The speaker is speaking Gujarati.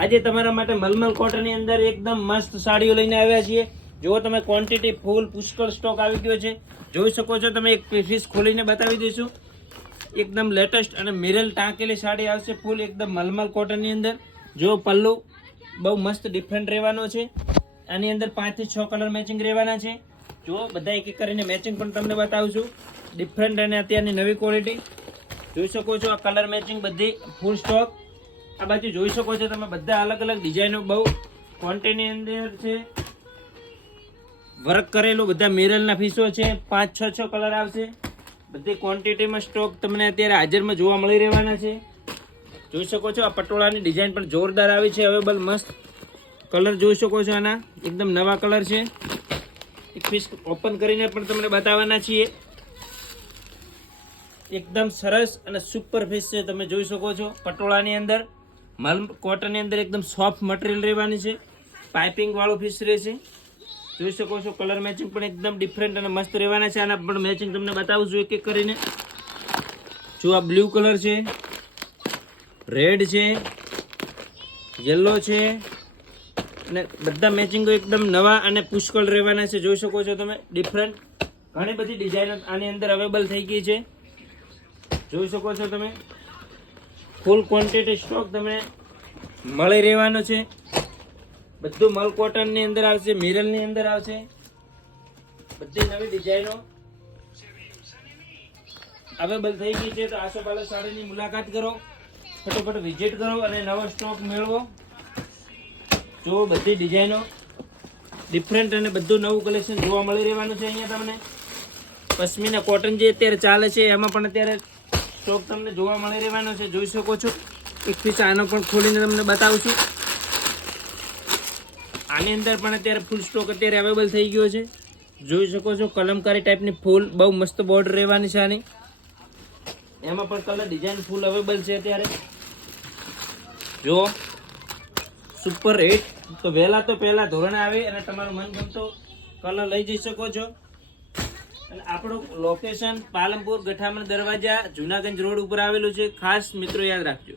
આજે તમારા માટે મલમલ કોટન ની અંદર એકદમ મસ્ત સાડીઓ લઈને આવ્યા છીએ। જો તમે ક્વોન્ટિટી ફૂલ પુષ્કળ સ્ટોક આવી ગયો છે, જોઈ શકો છો। તમે એક પીસ ખોલીને બતાવી દઈશું। એકદમ લેટેસ્ટ અને મિરલ ટાંકેલી સાડી આવશે ફૂલ એકદમ મલમલ કોટન ની અંદર। જો પલ્લુ બહુ મસ્ત ડિફરન્ટ રહેવાનો છે। આની અંદર 5 થી 6 કલર મેચિંગ રહેવાના છે। જો બધા એક એક કરીને મેચિંગ પણ તમને બતાવું છું। ડિફરન્ટ અને અત્યારની નવી ક્વોલિટી જોઈ શકો છો। આ કલર મેચિંગ બધી ફૂલ સ્ટોક। આ બાજુ જોઈ શકો છો તમે બધા અલગ અલગ ડિઝાઇનો બહુ ક્વોન્ટિટીની અંદર છે। વર્ક કરેલું બધા મિરરના પીસો છે। 5-6 કલર આવશે। બધી ક્વોન્ટિટીમાં સ્ટોક તમને અત્યારે હાજરમાં જોવા મળી રહેવાના છે। જોઈ શકો છો આ પટોળાની ડિઝાઇન પણ જોરદાર આવી છે। અવેલેબલ મસ્ત કલર જોઈ શકો છો। આના એકદમ નવા કલર છે। એક પીસ ઓપન કરીને પણ તમને બતાવવાના છીએ। એકદમ સરસ અને સુપર પીસ છે। તમે જોઈ શકો છો પટોળાની અંદર મલ કોટનની અંદર એકદમ સોફ્ટ મટીરિયલ રહેવાની છે। પાઇપિંગ વાળો પીસ રહેશે। જોઈ શકો છો કલર મેચિંગ પણ એકદમ ડિફરન્ટ અને મસ્ત રહેવાના છે। આના પણ મેચિંગ તમને બતાવું છું એક એક કરીને। જો આ બ્લુ કલર છે, રેડ છે, યલો છે અને બધા મેચિંગો એકદમ નવા અને પુષ્કળ રહેવાના છે। જોઈ શકો છો તમે ડિફરન્ટ ઘણી બધી ડિઝાઇન આની અંદર અવેલેબલ થઈ ગઈ છે। જોઈ શકો છો તમે ફૂલ ક્વોન્ટિટી સ્ટોક તમને મળી રહેવાનો છે। બધું મલ કોટન ની અંદર આવશે, મિરલ ની અંદર આવશે। બધી નવી ડિઝાઇનો અવેલેબલ થઈ ગઈ છે। તો આસોપાલવ સાડીની મુલાકાત કરો, ફટોફટ વિઝિટ કરો અને નવો સ્ટોક મેળવો। જો બધી ડિઝાઇનો ડિફરન્ટ અને બધું નવું કલેક્શન જોવા મળી રહેવાનું છે અહીંયા તમને। પશ્મિના કોટન જે અત્યારે ચાલે છે એમાં પણ અત્યારે સ્ટોક તમને જોવા મળી રહેવાનો છે। જોઈ શકો છો એક પીસ આનો પણ ખોલીને તમને બતાવું છું। આની અંદર પણ અત્યારે ફૂલ સ્ટોક અત્યારે અવેલેબલ થઈ ગયો છે। જોઈ શકો છો કલમકારી ટાઈપની ફૂલ બહુ મસ્ત બોર્ડર રહેવાની છે આની। એમાં પણ કલર ડિઝાઇન ફૂલ અવેલેબલ છે અત્યારે। જો સુપર હિટ। તો વહેલા તો પહેલા ધોરણે આવી અને તમારું મનગમતો કલર લઈ જઈ શકો છો। અને આપણું લોકેશન પાલનપુર ગઠામણ દરવાજા જુનાગંજ રોડ ઉપર આવેલું છે। ખાસ મિત્રો યાદ રાખજો।